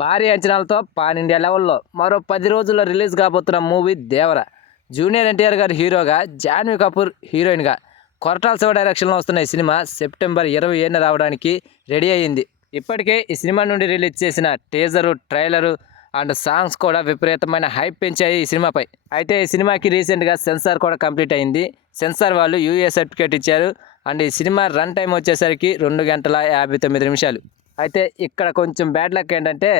భారీ అంచనాలతో pan India లెవెల్లో మరో 10 రోజుల్లో రిలీజ్ కాబోతున్న మూవీ దేవర. జూనియర్ ఎన్టీఆర్ గారు హీరోగా, జాన్వీ కపూర్ హీరోయిన్గా కొరటాల శివ డైరెక్షన్లో వస్తున్న ఈ సినిమా సెప్టెంబర్ 27న రావడానికి రెడీ అయ్యింది. ఇప్పటికే ఈ సినిమా నుండి రిలీజ్ చేసిన టీజరు, ట్రైలరు అండ్ సాంగ్స్ కూడా విపరీతమైన హైప్ పెంచాయి ఈ సినిమాపై. అయితే ఈ సినిమాకి రీసెంట్గా సెన్సార్ కూడా కంప్లీట్ అయింది. సెన్సార్ వాళ్ళు యూఏ సర్టిఫికేట్ ఇచ్చారు. అండ్ ఈ సినిమా రన్ టైం వచ్చేసరికి 2 గంటల 59 నిమిషాలు. అయితే ఇక్కడ కొంచెం బ్యాడ్ లక్ ఏంటంటే,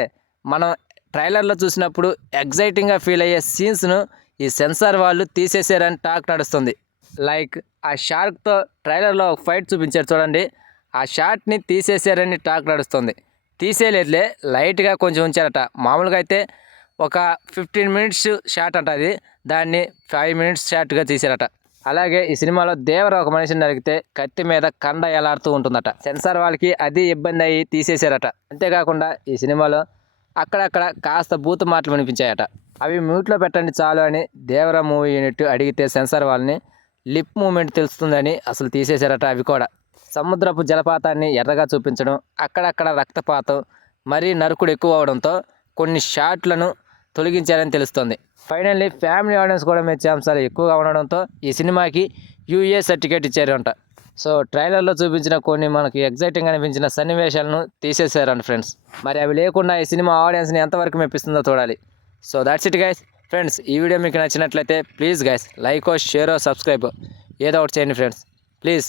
మనం ట్రైలర్లో చూసినప్పుడు ఎగ్జైటింగ్గా ఫీల్ అయ్యే సీన్స్ను ఈ సెన్సార్ వాళ్ళు తీసేసారని టాక్ నడుస్తుంది. లైక్ ఆ షార్క్తో ట్రైలర్లో ఒక ఫైట్ చూపించారు చూడండి, ఆ షాట్ని తీసేసారని టాక్ నడుస్తుంది. తీసేయలేదులే, లైట్గా కొంచెం ఉంచారట. మామూలుగా అయితే ఒక 15 మినిట్స్ షాట్ అంట, అది దాన్ని 5 మినిట్స్ షాట్గా తీసారట. అలాగే ఈ సినిమాలో దేవర ఒక మనిషిని నరికితే కత్తి మీద కండ ఎలాడుతూ ఉంటుందట. సెన్సార్ వాళ్ళకి అది ఇబ్బంది అయ్యి తీసేశారట. అంతేకాకుండా ఈ సినిమాలో అక్కడక్కడ కాస్త బూతు మాటలు వినిపించాయట. అవి మ్యూట్లో పెట్టండి చాలు అని దేవర మూవీ యూనిట్ అడిగితే సెన్సార్ వాళ్ళని లిప్ మూమెంట్ తెలుస్తుందని అసలు తీసేశారట. అవి కూడా సముద్రపు జలపాతాన్ని ఎర్రగా చూపించడం, అక్కడక్కడ రక్తపాతం, మరీ నరుకుడు ఎక్కువ అవడంతో కొన్ని షాట్లను తొలగించారని తెలుస్తోంది. ఫైనల్లీ ఫ్యామిలీ ఆడియన్స్ కూడా మెచ్చే అంశాలు ఎక్కువగా ఉండడంతో ఈ సినిమాకి యూఏ సర్టిఫికేట్ ఇచ్చారంట. సో ట్రైలర్లో చూపించిన కొన్ని మనకి ఎగ్జైటింగ్ అనిపించిన సన్నివేశాలను తీసేశారంట ఫ్రెండ్స్. మరి అవి లేకుండా ఈ సినిమా ఆడియన్స్ని ఎంతవరకు మెప్పిస్తుందో చూడాలి. So that's it guys. Friends, ఈ వీడియో మీకు నచ్చినట్లయితే please guys like, share, subscribe ఏదో ఒకటి చేయండి ఫ్రెండ్స్, ప్లీజ్.